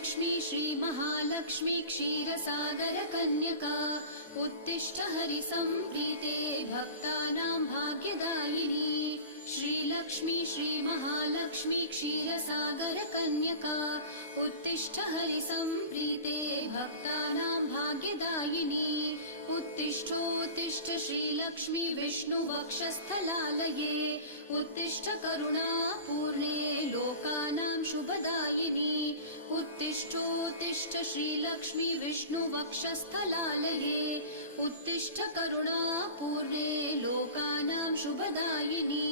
श्रीलक्ष्मी श्रीमहालक्ष्मी क्षीरसागरकन्यका उत्तिष्ठ हरिसम्प्रीते भक्तानां भाग्यदायिनी। श्रीलक्ष्मी श्रीमहालक्ष्मी क्षीरसागरकन्यका उत्तिष्ठ हरिसम्प्रीते भक्तानां भाग्यदायिनी। उत्तिष्ठोत्तिष्ठ श्रीलक्ष्मी विष्णुवक्षस्थलालये उत्तिष्ठ करुणापूर्णे लोकानां शुभदायिनी। उत्तिष्ठोत्तिष्ठ श्रीलक्ष्मी विष्णुवक्षस्थलालये उत्तिष्ठ करुणापूर्णे लोकानां शुभदायिनी।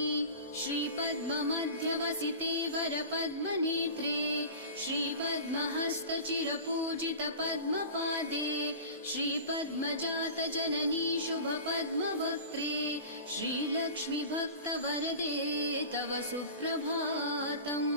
श्रीपद्ममध्यवसिते वरपद्मनेत्रे श्रीपद्महस्तचिरपूजितपद्मपादे श्रीपद्मजातजननी शुभपद्मवक्त्रे श्रीलक्ष्मी भक्तवरदे तव सुप्रभातम्।